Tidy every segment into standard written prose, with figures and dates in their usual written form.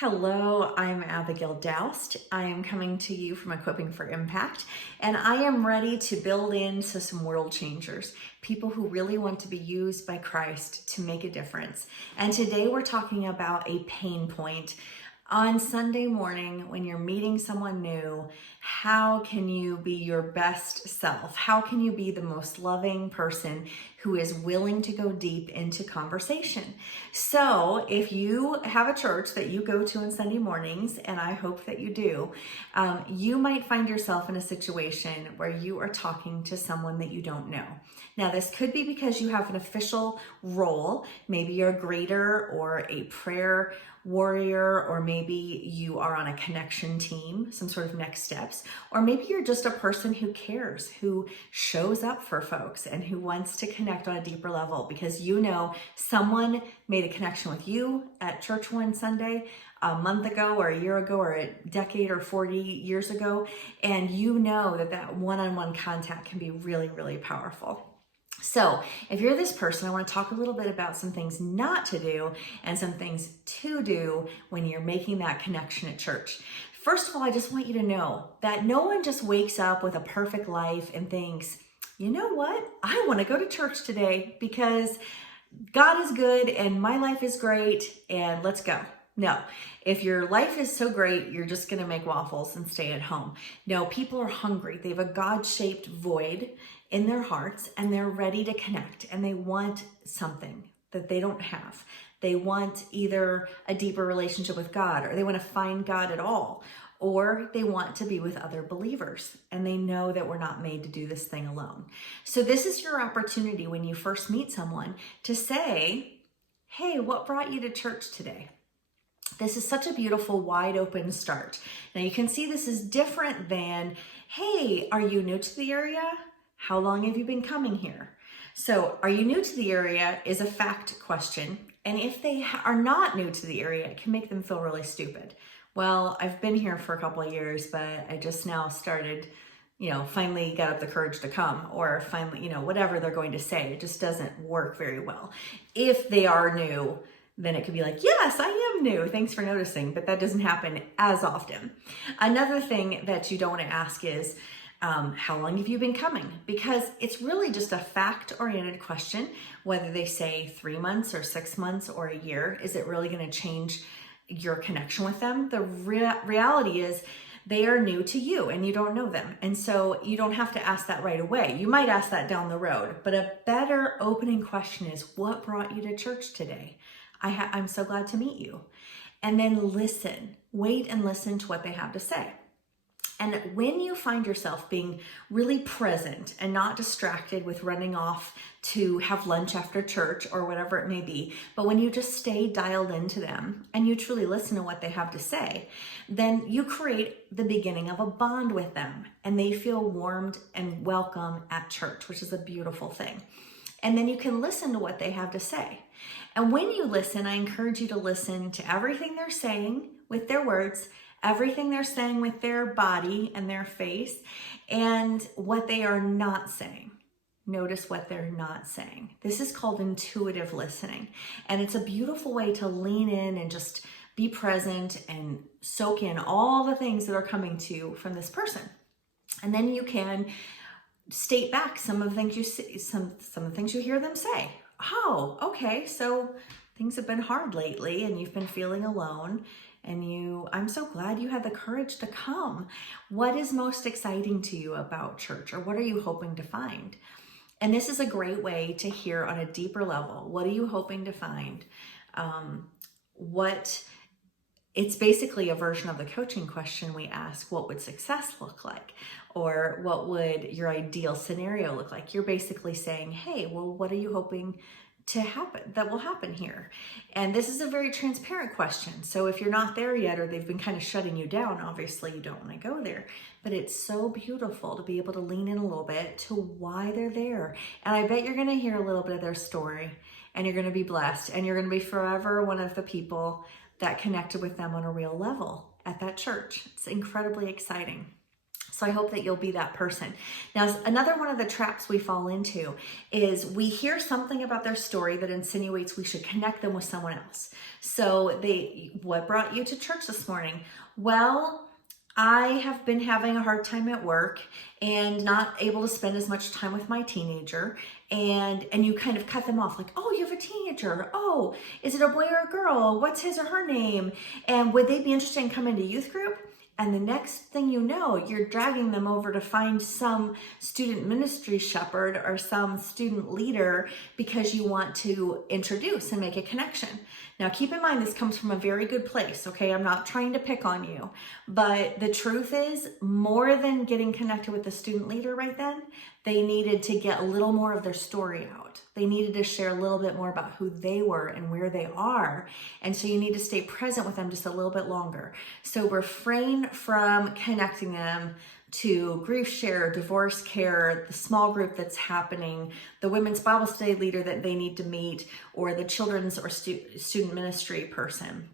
Hello, I'm Abigail Doust. I am coming to you from Equipping for Impact, and I am ready to build into some world changers, people who really want to be used by Christ to make a difference. And today we're talking about a pain point. On Sunday morning, when you're meeting someone new, how can you be your best self? How can you be the most loving person who is willing to go deep into conversation? So if you have a church that you go to on Sunday mornings, and I hope that you do, you might find yourself in a situation where you are talking to someone that you don't know. Now, this could be because you have an official role. Maybe you're a greeter or a prayer warrior, or maybe you are on a connection team, some sort of next steps, or maybe you're just a person who cares, who shows up for folks and who wants to connect on a deeper level because you know someone made a connection with you at church one Sunday a month ago or a year ago or a decade or 40 years ago, and you know that one-on-one contact can be really, really powerful. So if you're this person, I want to talk a little bit about some things not to do and some things to do when you're making that connection at church. First of all, I just want you to know that no one just wakes up with a perfect life and thinks, you know what? I want to go to church today because God is good and my life is great and let's go. No, if your life is so great, you're just going to make waffles and stay at home. No, people are hungry. They have a God-shaped void in their hearts and they're ready to connect and they want something that they don't have. They want either a deeper relationship with God, or they want to find God at all, or they want to be with other believers and they know that we're not made to do this thing alone. So this is your opportunity when you first meet someone to say, hey, what brought you to church today? This is such a beautiful, wide open start. Now you can see this is different than, hey, are you new to the area? How long have you been coming here? So are you new to the area is a fact question. And if they are not new to the area, it can make them feel really stupid. Well, I've been here for a couple of years, but I just now started, finally got up the courage to come, or finally, whatever they're going to say. It just doesn't work very well. If they are new, then it could be like, yes, I am new. Thanks for noticing. But that doesn't happen as often. Another thing that you don't want to ask is, how long have you been coming? Because it's really just a fact-oriented question. Whether they say 3 months or 6 months or a year, is it really going to change your connection with them? The reality is they are new to you and you don't know them. And so you don't have to ask that right away. You might ask that down the road. But a better opening question is, what brought you to church today? I'm so glad to meet you. And then listen, wait and listen to what they have to say. And when you find yourself being really present and not distracted with running off to have lunch after church or whatever it may be, but when you just stay dialed into them and you truly listen to what they have to say, then you create the beginning of a bond with them and they feel warmed and welcome at church, which is a beautiful thing. And then you can listen to what they have to say. And when you listen, I encourage you to listen to everything they're saying with their words, everything they're saying with their body and their face, and what they are not saying. Notice what they're not saying. This is called intuitive listening. And it's a beautiful way to lean in and just be present and soak in all the things that are coming to you from this person. And then you can state back some of the things you see, some of the things you hear them say. Oh, okay, so things have been hard lately and you've been feeling alone and I'm so glad you had the courage to come. What is most exciting to you about church, or what are you hoping to find? And this is a great way to hear on a deeper level. What are you hoping to find? It's basically a version of the coaching question we ask, what would success look like? Or what would your ideal scenario look like? You're basically saying, hey, well, what are you hoping to happen, that will happen here? And this is a very transparent question. So if you're not there yet, or they've been kind of shutting you down, obviously you don't want to go there. But it's so beautiful to be able to lean in a little bit to why they're there. And I bet you're going to hear a little bit of their story and you're going to be blessed and you're going to be forever one of the people that connected with them on a real level at that church. It's incredibly exciting. So I hope that you'll be that person. Now, another one of the traps we fall into is we hear something about their story that insinuates we should connect them with someone else. So what brought you to church this morning? Well, I have been having a hard time at work and not able to spend as much time with my teenager. And you kind of cut them off like, oh, you have a teenager. Oh, is it a boy or a girl? What's his or her name? And would they be interested in coming to youth group? And the next thing you know, you're dragging them over to find some student ministry shepherd or some student leader because you want to introduce and make a connection. Now, keep in mind, this comes from a very good place, okay? I'm not trying to pick on you, but the truth is, more than getting connected with the student leader right then, they needed to get a little more of their story out. They needed to share a little bit more about who they were and where they are. And so you need to stay present with them just a little bit longer. So refrain from connecting them to grief share, divorce care, the small group that's happening, the women's Bible study leader that they need to meet, or the children's or student ministry person.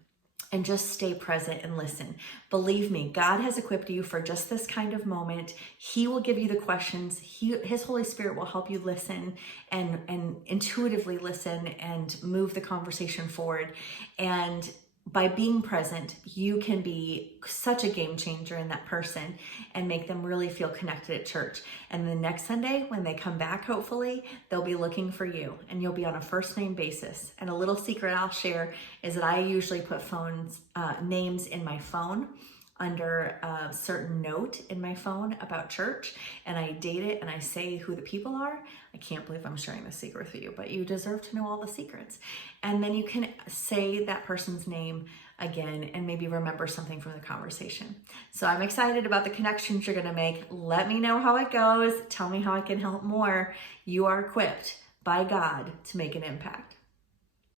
And just stay present and listen. Believe me, God has equipped you for just this kind of moment. He will give you the questions. His Holy Spirit will help you listen and intuitively listen and move the conversation forward. And by being present, you can be such a game changer in that person and make them really feel connected at church. And the next Sunday, when they come back, hopefully, they'll be looking for you and you'll be on a first name basis. And a little secret I'll share is that I usually put names in my phone under a certain note in my phone about church, and I date it and I say who the people are. I can't believe I'm sharing this secret with you, but you deserve to know all the secrets. And then you can say that person's name again and maybe remember something from the conversation. So I'm excited about the connections you're going to make. Let me know how it goes. Tell me how I can help more. You are equipped by God to make an impact.